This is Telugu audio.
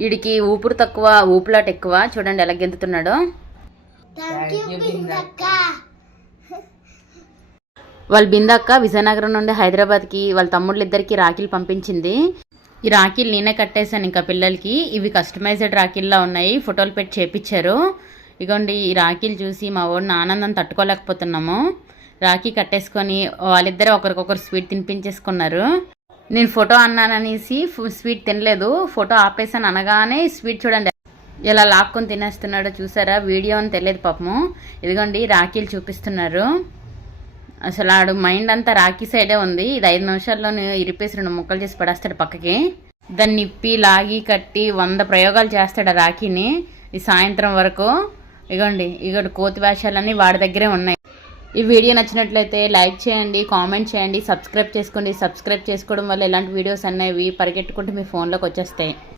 వీడికి ఊపిరి తక్కువ, ఊపులాట ఎక్కువ. చూడండి ఎలా గెంతుతున్నాడో. వాళ్ళ బిందక్క విజయనగరం నుండి హైదరాబాద్కి వాళ్ళ తమ్ముళ్ళు ఇద్దరికి రాఖీలు పంపించింది. ఈ రాఖీలు నేనే కట్టేశాను ఇంకా పిల్లలకి. ఇవి కస్టమైజ్డ్ రాఖీల్లా ఉన్నాయి, ఫోటోలు పెట్టి చేపించారు. ఇగోండి ఈ రాఖీలు చూసి మా వాడిని ఆనందం తట్టుకోలేకపోతున్నాము. రాఖీ కట్టేసుకొని వాళ్ళిద్దరే ఒకరికొకరు స్వీట్ తినిపించేసుకున్నారు. నేను ఫోటో అన్నాననేసి స్వీట్ తినలేదు, ఫోటో ఆపేసాను అనగానే స్వీట్ చూడండి ఎలా లాక్కొని తినేస్తున్నాడో చూసారా. వీడియో అని తెలియదు పాపము. ఇదిగోండి రాఖీలు చూపిస్తున్నారు. అసలు ఆడు మైండ్ అంతా రాఖీ సైడే ఉంది. ఇది 5 నిమిషాల్లోనే ఇరిపేసి 2 ముక్కలు చేసి పడేస్తాడు పక్కకి. దాన్ని నిప్పి లాగి కట్టి 100 ప్రయోగాలు చేస్తాడు ఆ రాఖీని ఈ సాయంత్రం వరకు. ఇగోండి కోతి వేషాలన్నీ వాడి దగ్గరే ఉన్నాయి. ఈ వీడియో నచ్చినట్లయితే లైక్ చేయండి, కామెంట్ చేయండి, సబ్స్క్రైబ్ చేసుకోండి. సబ్స్క్రైబ్ చేసుకోవడం వల్ల ఇలాంటి వీడియోస్ అనేవి పరిగెట్టుకుంటూ మీ ఫోన్లోకి వచ్చేస్తాయి.